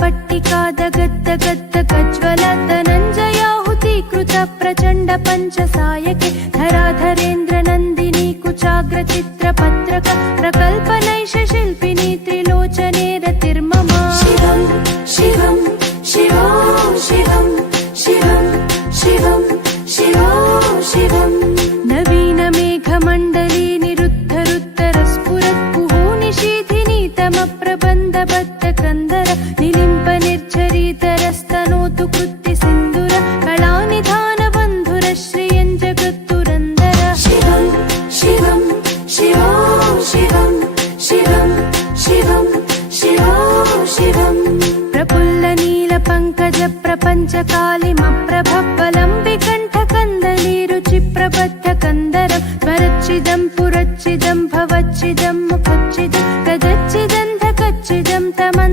पट्टिकादगद्दगद्दगज्ज्वल धनञ्जयाहुतीकृत प्रचण्ड पञ्चसायके धराधरेन्द्र नन्दिनी कुचाग्रचित्रपत्रक प्रकल्पनैष शिल्पिनी त्रिलोचने रतिर्मम शिवं शिवं शिवं शिवं शिवं शिवं शिवं शिवं नवीन मेघमण्डली निरुद्धरुत्तरस्फुरत्कुहूनिशीथिनीतमप्रबन्धबद्धकन्दर निलिम्प निर्झरीतरस्तनोतु कृत्ति सिन्दूर कलानिधानबन्धुर श्रियं जगत्तुरन्दर शिवं शिवं शिवं शिवं शिवं शिवं शिवं शिवं प्रफुल्लनीलपङ्कज प्रपञ्चकालिमप्रभवलम्बिकण्ठकन्दलीरुचिप्रबद्धकन्दरं स्वरच्छिदं